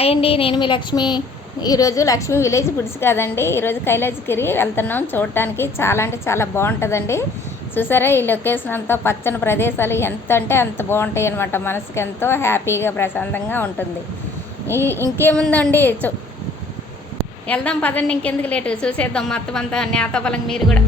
Hi అండి నేను మీ లక్ష్మి. ఈరోజు లక్ష్మి విలేజ్ ఫుడ్స్ కాదండి. ఈరోజు కైలాసగిరి వెళ్తున్నాం చూడటానికి. చాలా అంటే చాలా బాగుంటుందండి. చూసారా ఈ లొకేషన్ అంతా? పచ్చని ప్రదేశాలు ఎంత అంటే అంత బాగుంటాయి అనమాట మనసుకి ఎంతో హ్యాపీగా ప్రశాంతంగా ఉంటుంది. ఈ ఇంకేముందండి? వెళ్దాం పదండి ఇంకెందుకు లేటు? చూసేద్దాం మొత్తం అంతా. నేత బలం మీరు కూడా.